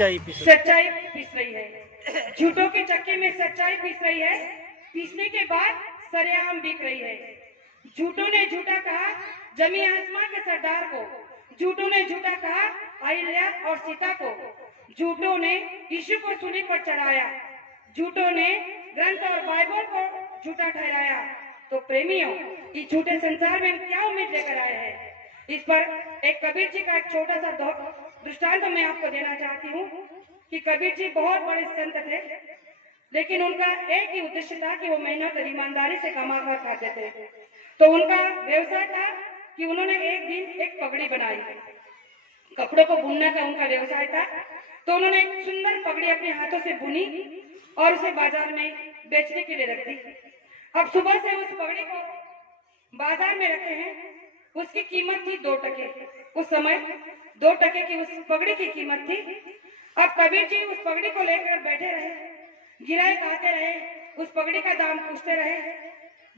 सच्चाई पीस रही है। झूठों के चक्के में सच्चाई पीस रही है। पीसने के बाद सरेआम बिक रही है। झूठों ने झूठा कहा जमी आसमां के सरदार को। झूठों ने झूठा कहा अहिल्या और सीता को। झूठों ने यीशु को सूली पर चढ़ाया। झूठों ने ग्रंथ और बाइबल को झूठा ठहराया। तो प्रेमियों, इस झूठे संसार में क्या उम्मीद लेकर आए हैं? इस पर एक कबीर जी का एक छोटा सा दृष्टांत मैं आपको देना चाहती हूँ कि कबीर जी बहुत बड़े संत थे, लेकिन उनका एक ही उद्देश्य था कि वो मेहनत और ईमानदारी से कमा कर खाते थे। तो उनका व्यवसाय था कि उन्होंने एक दिन एक पगड़ी बनाई। कपड़ों को बुनने का उनका व्यवसाय था। तो उन्होंने एक सुंदर पगड़ी अपने हाथों से बुनी और उसे बाजार में बेचने के लिए रख दी। अब सुबह से उस पगड़ी को बाजार में रखे हैं। उसकी कीमत थी 2 टके। उस समय 2 टके की उस पगड़ी की कीमत थी। अब कबीर जी उस पगड़ी को लेकर बैठे रहे, गिराक आते रहे, उस पगड़ी का दाम पूछते रहे।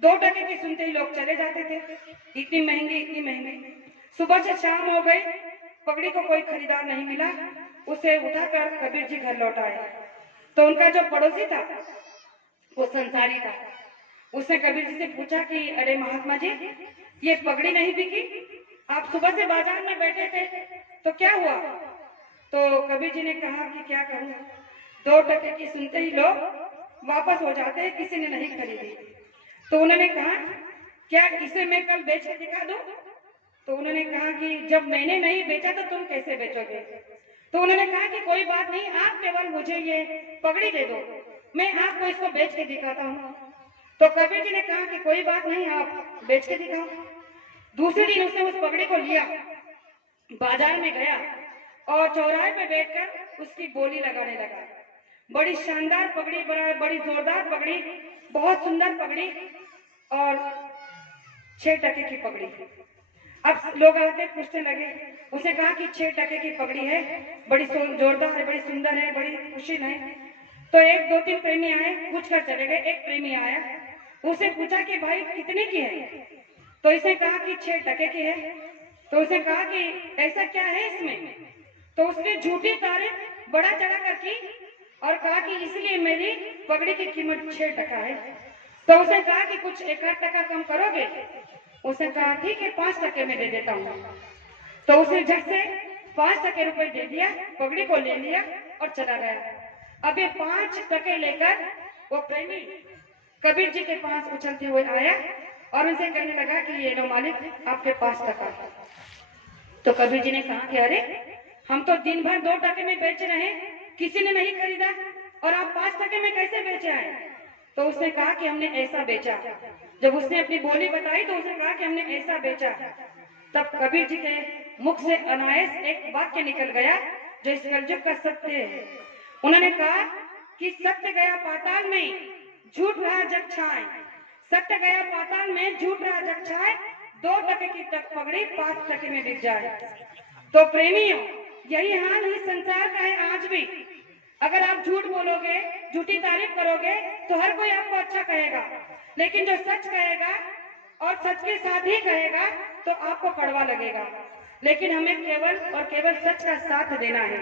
2 टके की सुनते ही लोग चले जाते थे। इतनी महंगी, इतनी महंगी। सुबह से शाम हो गई, पगड़ी को कोई खरीदार नहीं मिला। उसे उठाकर कबीर जी घर लौट आए। तो उनका जो पड़ोसी था वो संसारी था। उसने कबीर जी से पूछा कि अरे महात्मा जी, ये पगड़ी नहीं बिकी? आप सुबह से बाजार में बैठे थे, तो क्या हुआ? तो कबीर जी ने कहा कि क्या करूं, 2 टके की सुनते ही लोग वापस हो जाते हैं, किसी ने नहीं खरीदी। तो उन्होंने कहा क्या इसे मैं कल बेच के दिखा दूं? तो उन्होंने कहा कि जब मैंने नहीं बेचा तो तुम कैसे बेचोगे? तो उन्होंने कहा कि कोई बात नहीं, आप केवल मुझे ये पगड़ी दे दो, मैं आपको इसको बेच के दिखाता हूँ। तो कबीर जी ने कहा कि कोई बात नहीं, आप बेच के दिखाओ। दूसरे दिन उसने उस पगड़ी को लिया, बाजार में गया और चौराहे पे बैठकर उसकी बोली लगाने लगा। बड़ी शानदार पगड़ी, बड़ी जोरदार पगड़ी, बहुत सुंदर पगड़ी और 6 टके की पगड़ी। अब लोग आते पूछने लगे। उसे कहा कि 6 टके की पगड़ी है, बड़ी जोरदार है, बड़ी सुंदर है, बड़ी खुशी है। तो 1, 2, 3 प्रेमी आए, पूछकर चले गए। एक प्रेमी आया, उसे पूछा कि भाई कितने की है? तो इसने कहा कि 6 टके की है। तो उसने कहा कि ऐसा क्या है इसमें? तो उसने झूठी तारीफ बड़ा चढ़ा कर की और कहा कि इसलिए मेरी पगड़ी की कीमत 6 टका है। तो उसने कहा कि कुछ 1 टका कम करोगे? उसने कहा ठीक है, 5 टके में दे देता हूँ। तो उसने झट से 5 टके रुपए दे दिया, पगड़ी को ले लिया और चला गया। अब ये 5 टके लेकर वो प्रेमी कबीर जी के पास उछलते हुए आया और उनसे कहने लगा कि ये लो मालिक, आपके 5 टका। तो कबीर जी ने कहा कि अरे, हम तो दिन भर 2 टके में बेच रहे हैं, किसी ने नहीं खरीदा और आप 5 टके में कैसे बेचे आए? तो उसने कहा कि हमने ऐसा बेचा। जब उसने अपनी बोली बताई तो उसने कहा कि हमने ऐसा बेचा। तब कबीर जी के मुख से अनायास एक वाक्य निकल गया जो इस कलयुग का सत्य है। उन्होंने कहा कि सत्य गया पाताल में, झूठ रहा जग छाए। सत्य गया पाताल में, झूठ रहा जग छाए। 2 टके की पगड़ी 5 टके में बिक जाए। तो प्रेमियों, यही हाल इस संसार का है आज भी। अगर आप झूठ बोलोगे, झूठी तारीफ करोगे तो हर कोई आपको अच्छा कहेगा, लेकिन जो सच कहेगा और सच के साथ ही कहेगा तो आपको कड़वा लगेगा। लेकिन हमें केवल और केवल सच का साथ देना है।